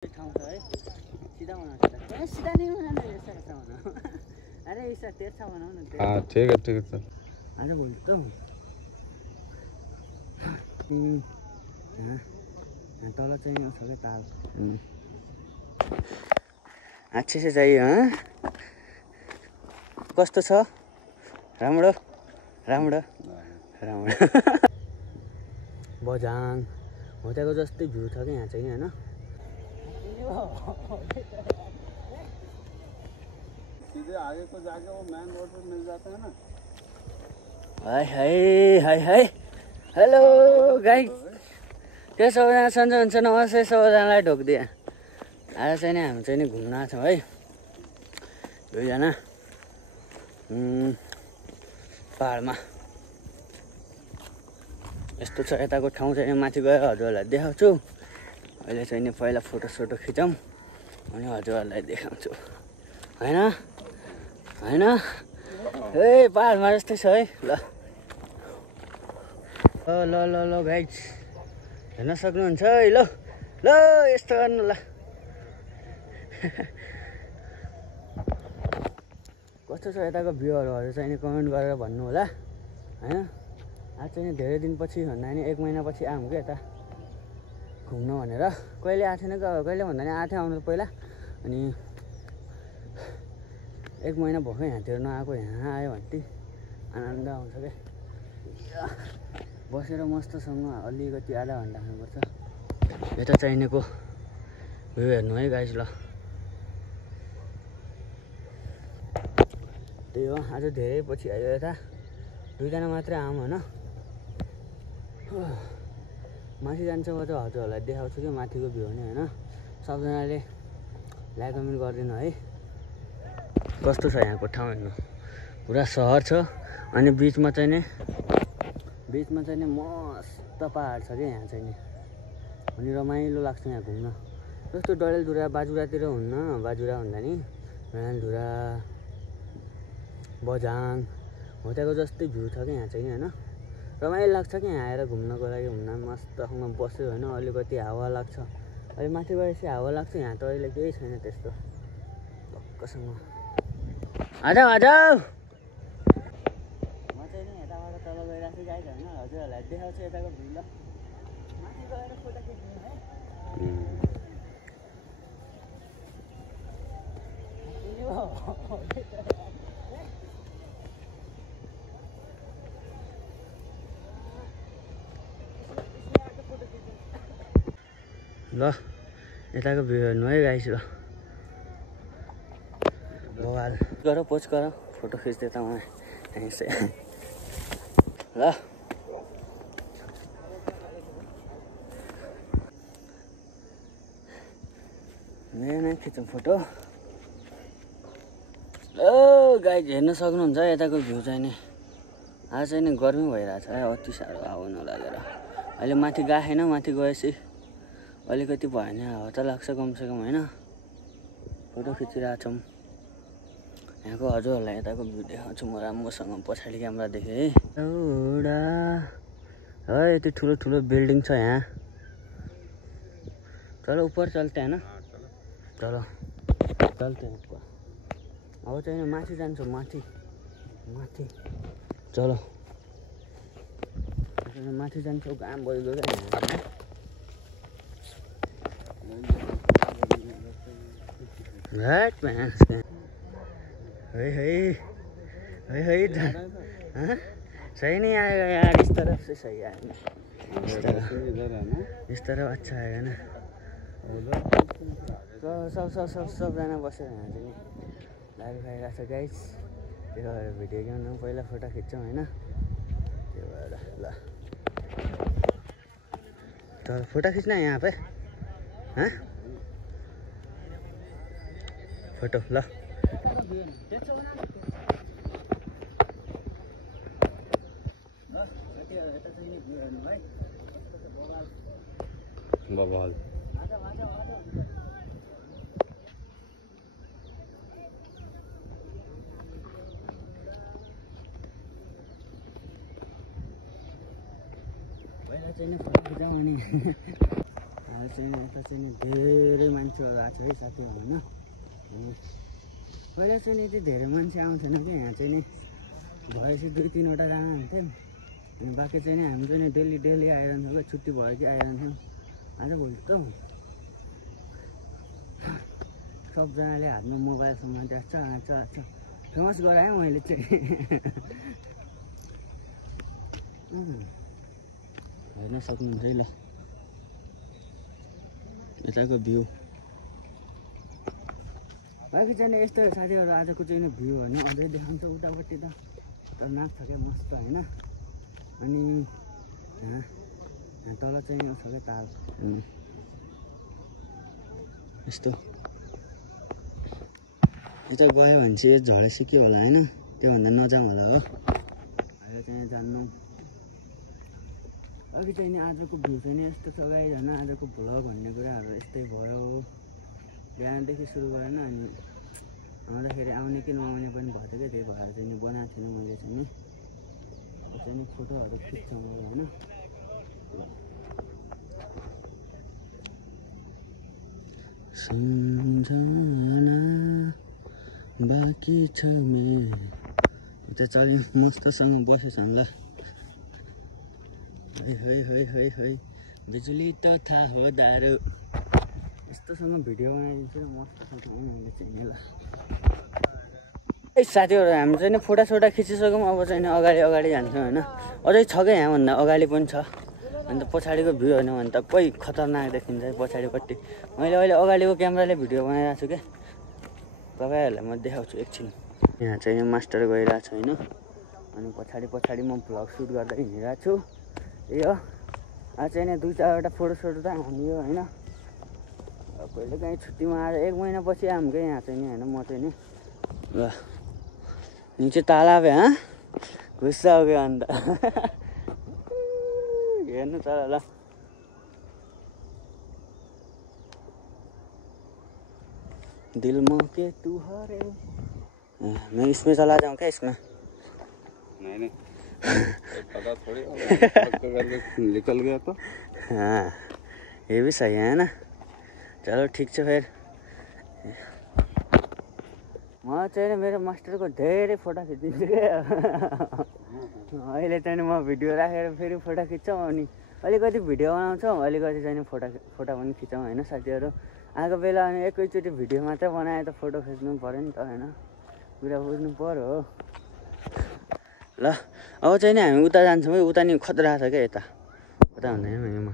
ठाउँ छ है सिधा बनाउनु सिधा नै बनाउनु यसो बनाउनु अरे यसो तेर्सा बनाउनु ठीक है सर अरे बोल तो तल चाहिँ छ क्या ताल अच्छे से चाहिए हाँ कस्तो छ राम्रो राम्रो राम्रो बजाङ हो त्यहाँको जस्तै भ्यू छ क्या यहाँ चाहिँ हैन सीधे आगे को जाके वो मेन रोड पे मिल जाता है ना हाय हाय हाय हाय हेलो गाइस के सबैजना सन्चै हुन्छ नमस्ते सबैजनालाई ढोकिदिए आज चाहिँ नि हामी चाहिँ नि घुम्न आएको छौँ है दुईजना पहाडमा यस्तो छ यताको ठाउँ चाहिँ माथि गएर हजुरहरूलाई देखाउँछु अहिले चाहिँ नि पहिला फोटोसोटो खिचौँ अनि हजुरहरूलाई देखाउँछु हैन हैन ए पहाडमा जस्तै छ है ल ल ल ल गाइस हेर्न सक्नुहुन्छ है ल ल यस्तो गर्नु ल कस्तो छ यताको भ्यूहरू चाहिँ नि कमेन्ट गरेर भन्नु होला हैन आज चाहिँ नि धेरै दिनपछि भन्दा नि 1 महिनापछि आऊँ क्या यता घुम्न भनेर कहिले आएको थिएन कहिले भन्दा नि आएको थियो आउनु पहिला अनि 1 महिना भयो यहाँतिर नआएको यहाँ आयो भने चाहिँ आनन्द आउँछ क्या बसेर मस्तसँग अलिकति आधा घन्टा खानुपर्छ यता चाहिनेको भ्यू हेर्नु है गाइस ल त्यही हो आज धेरै पछि आयो यता दुईजना मात्रै आऊँ होइन माथि जान्छ म त हजुरहरूलाई देखाउँछु कि माथिको भ्यू नि होइन सबजनाले लाइक कमेन्ट गरिदिनु है कस्तो छ यहाँको ठाउँ हेर्नु पुरा सहर छ अनि बिचमा चाहिँ नि मस्त पहाड छ क्या यहाँ चाहिँ नि अनि रमाइलो लाग्छ यहाँ घुम्न जस्तो डडेलधुरा बाजुरातिर हुन्न बाजुरा भन्दा नि डडेलधुरा बजाङ हो त्यहाँको जस्तै भ्यू छ क्या यहाँ चाहिँ नि होइन रमाइलो लाग्छ क्या यहाँ आएर घुम्नको लागि घुम्न मस्तसँग बस्यो होइन अलिकति हावा लाग्छ अहिले माथि गएपछि हावा लाग्छ यहाँ त अहिले केही छैन त्यस्तो भक्कसँग आजाऊ आजाऊ म चाहिँ नि यताबाट तल गइरहेको छु गाइस होइन हजुरहरूलाई देखाउँछु यताको भ्यू ल माथि गएर फोटो खिच्नु है ल यताको भ्यू हेर्नु है गाइस ल बवाल गर पोस्ट गर फोटो खिच्दै त म थ्याङ्क्स ल मेरो नै खिचौँ फोटो ओ गाइस हेर्न सक्नुहुन्छ यताको भ्यू चाहिँ नि आज चाहिँ नि गर्मी भइरहेछ है अति साह्रो हावा नलागेर अहिले माथि गएको छैन माथि गएपछि अलिकति भयो भने हावा त लाग्छ कमसेकम होइन फोटो खिचिरहेको छौँ यहाँको हजुरहरूलाई यताको भ्यू देखाउँछु म राम्रोसँग पछाडि क्यामेरादेखि है एउटा है यति ठुलो ठुलो बिल्डिङ छ यहाँ चलो ऊपर चल्ते होइन चलो चल्ते ऊपर अब चाहिँ माथि जान्छौँ माथि माथि चलो माथि जान्छौँ घाम भइगयो क्या सही नहीं आएगा यार इस तरफ से सही आएगा इस तरफ अच्छा आएगा ना तो सबजना बसेर यहाँ चाहिँ लाइभ खाइरहेको छ गाइस त्यो भएर भिडियो गेम पहिला फोटो खिच्छौँ होइन त्यो भएर ल तो फोटो खींचना है यहाँ पे हाँ फोटो ल बवाल पहिला चाहिँ फोटो खिचौँ अनि चाहिँ यता चाहिँ नि धेरै मान्छेहरू आएको छ है साथीहरू होइन। अनि पहिला चाहिँ नि यति धेरै मान्छे आउँथेन कि यहाँ चाहिँ नि भएपछि 2-3वटा जाना हुन्थ्यौँ। अनि बाँकी चाहिँ नि हामी चाहिँ नि डेली आइरहन्छौँ क्या, छुट्टी भयो कि आइरहन्छौँ। आज भोलि त सबजनाले हातमा मोबाइल समातेको छ फेमस गराएँ मैले चाहिँ। हेर्न सक्नुहुन्छ है ल यताको भ्यू। बाँकी चाहिँ यस्तो साथीहरू आजको चाहिँ भ्यू होइन अझै देखाउँछ उतापट्टि त खतरनाक छ क्या मस्त होइन। अनि यहाँ तल चाहिँ छ क्या ताल यस्तो। यता गयो भने चाहिँ झरेसिक्यो होला होइन, त्योभन्दा नजाउँ होला हो। अहिले चाहिँ जान्नु अघि चाहिँ नि आजको भ्यू चाहिँ नि यस्तो छ गाइज होइन। आजको भ्लग भन्ने कुराहरू यस्तै भयो। बिहानदेखि सुरु गरेन अनि आउँदाखेरि आउने कि नआउने पनि भयो क्या, त्यही भएर चाहिँ नि बनाएको थिएन मैले चाहिँ नि। अब चाहिँ नि फोटोहरू खिच्छौँ होइन। सम्झना बाँकी छ मेरो उता चल्यो मस्तसँग बसेछन् ल। है बिजुली त थाहा हो दारू यस्तोसँग भिडियो बनाइदिन्छु मस्तसँग मैले चाहिँ नि ल। ए साथीहरू हामी चाहिँ नि फोटासोटा खिचिसक्यौँ। अब चाहिँ नि अगाडि जान्छौँ होइन। अझै छ क्या यहाँभन्दा अगाडि पनि छ। अन्त पछाडिको भ्यू हेर्नु भने त कोही खतरनाक देखिन्छ है पछाडिपट्टि। मैले अहिले अगाडिको क्यामेराले भिडियो बनाइरहेको छु क्या, तपाईँहरूलाई म देखाउँछु एकछिन। यहाँ चाहिँ मास्टर गइरहेको छ होइन। अनि पछाडि म भ्लग सुट गर्दै हिँडिरहेको छु। ए हो आज चाहिँ नि 2-4वटा फोटोसोटो त हानियो होइन। कहिले काहीँ छुट्टीमा आएर 1 महिनापछि आऊँ क्या यहाँ चाहिँ नि होइन। म चाहिँ नि ल नीचे तालाब है हाँ गुस्सा हो गया अन्त हेर्नु तर ल। दिल के तू हरे मैं इसमें चला जाऊँ क्या इसमें? नहीं पता थोड़ी निकल गया तो। हाँ ये भी सही है ना। चलो ठीक छ फिर। म चाहिँ मेरो मास्टरको धेरै फोटो खिचिदिन्छु क्या। अहिले चाहिँ म भिडियो राखेर फेरि फोटो खिच्छौँ अनि अलिकति भिडियो बनाउँछौँ, अलिकति चाहिँ फोटो पनि खिच्छौँ होइन साथीहरू। आएको बेला अनि एकैचोटि भिडियो मात्रै बनाए त फोटो खिच्नु पऱ्यो नि त होइन, कुरा बुझ्नु पऱ्यो हो। ल अब चाहिँ नि हामी उता जान्छौँ है। उता नि खतरा छ क्या यता उता हुँदैन म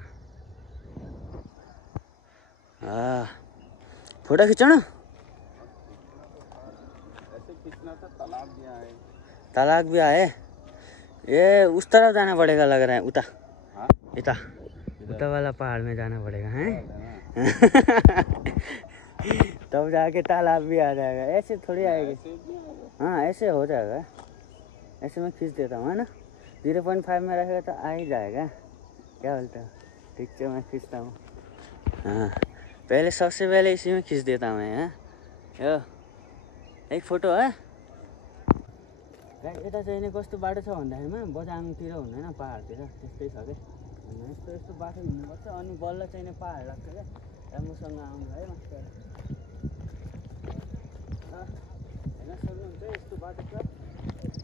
फोटो खिच्छ न। तालाब भी आए ये उस तरफ जाना पड़ेगा लग रहा है। उता उता वाला पहाड़ में जाना पड़ेगा हैं। तब जाके तालाब भी आ जाएगा। ऐसे थोड़ी आएगी। हाँ ऐसे हो जाएगा। ऐसे मैं खींच देता हूँ है ना। 0.5 में रखेगा तो आ ही जाएगा। क्या बोलते हो? ठीक है मैं खींचता हूँ। हाँ पहले सबसे पहले इसी में खींच देता हूँ मैं। यो एक फोटो है। यता चाहिँ नि कस्तो बाटो छ भन्दाखेरिमा बजाङतिर हुँदैन पहाडतिर त्यस्तै छ क्या। यस्तो बाटो हिँड्नुपर्छ अनि बल्ल चाहिँ नि पहाड लाग्छ क्या। राम्रोसँग आउनु है मास्टर। हेर्न सक्नुहुन्छ यस्तो बाटो छ।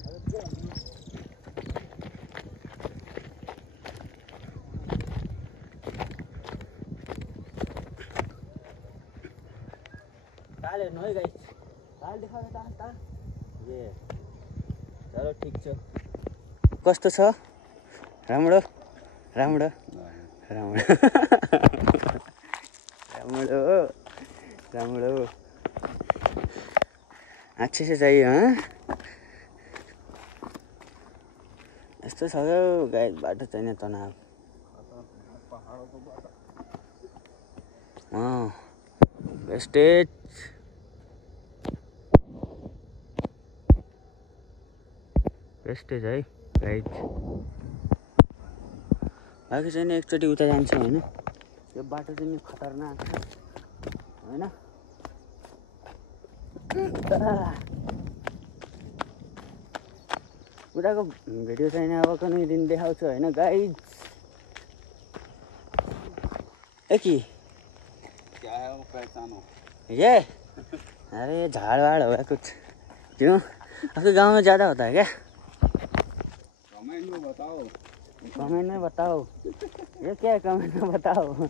अब के भन्नु ताल हेर्नु है गाइस। ताल देखाऊ ताल ये चलो ठीक छ। कस्तो छ? राम्रो राम्रो राम्रो राम्रो राम्रो अच्छे से चाहिए हाँ। यस्तो छ क्या गाइस बाटो चाहिने तनाव। वेस्टेज वेस्टेज है गाइस। बाँकी चाहिँ नि एकचोटि उता जान्छ होइन। यो बाटो चाहिँ नि खतरनाक छ होइन। उताको भिडियो चाहिँ नि अब कुनै दिन देखाउँछु होइन गाइस। ए कि पहचानो। ये अरे झाड़ वाड़ होगा कुछ, क्यों आपके गांव में ज़्यादा होता है क्या? कमेंट में बताओ। कमेंट में बताओ, ये क्या है कमेंट में बताओ।